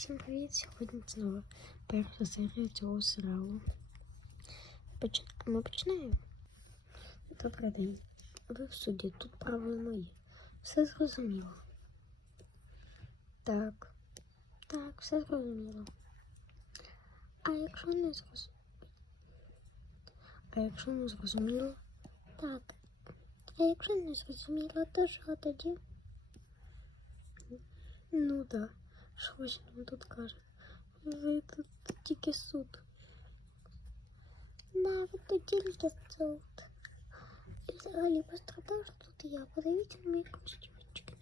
Всім привіт! Сьогодні знову перша серія цього серіалу. Поч... Ми починаємо. Добрий день. Ви в суді, тут правила мої. Все зрозуміло. Так. Так, все зрозуміло. А якщо не зрозуміло? А якщо не зрозуміло? Так. А якщо не зрозуміло, то що тоді? Ну так. Що ж нам тут каже? Ви тут тільки суд. Да, ви тут тільки суд. І взагалі пострадав, що тут я. Подивіться на мої костюмчики.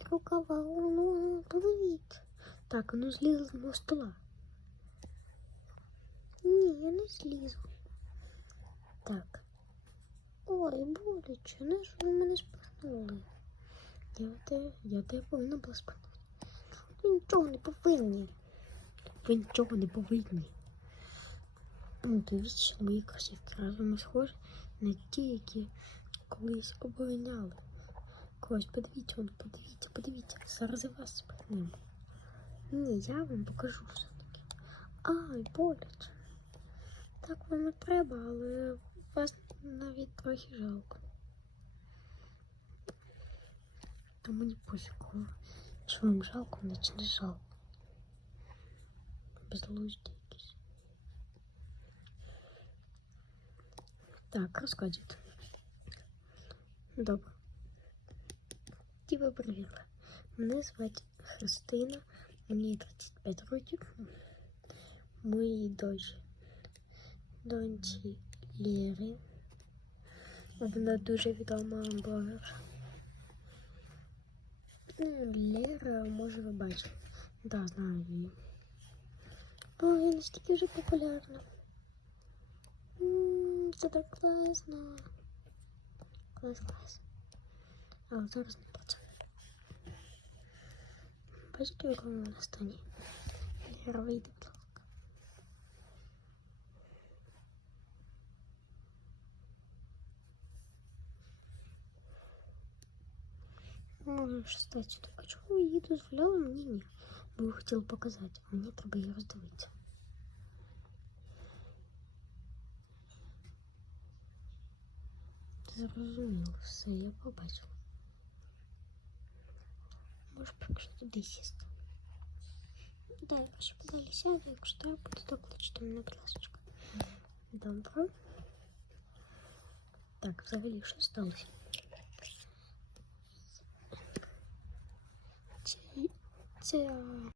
І рукава, ну, ну, подивіться. Так, а ну злізла з мого стола. Ні, я не злізу. Так. Ой, боляче, ну що ви мене спихнули? Я те, я те повинна була спихнути. Ви нічого не повинні. Ви нічого не повинні. Ну, Дивіться, що мої кросівки разом схожі на ті, які колись обороняли. Когось подивіться, вон, подивіться, подивіться. Зараз і вас спихнемо. Ні, я вам покажу все-таки. Ай, боляче. Так вам не треба, але вас навіть трохи жалко. Та мені пофігу. Чи вам жалко, мене чи не жалко? Безлужді якісь. Так, розказуйте. Добре. Діва привіт. Мене звати Христина, мені 35 років. Моїй дочі, доньці Лєрі. Вона дуже відома блогерша. Ну, Лера, може ви бачили. Да, знаю її. О, я настільки вже популярна. М, Це так класно. Клас, клас. Але зараз не про це. Бачите, в якому вона стані? Лера вийде, будь ласка. Може, що стати так. А чого ви її дозволяли? Мені ні. Бо ви хотіли показати, а мені треба її роздивитися. Зрозуміло, все, я побачила. Можеш поки що туди сісти. Да, я краще подалі сяду, якщо треба буде, то кличте мене, будь ласка. Добре. Так, взагалі, що сталося? Це, це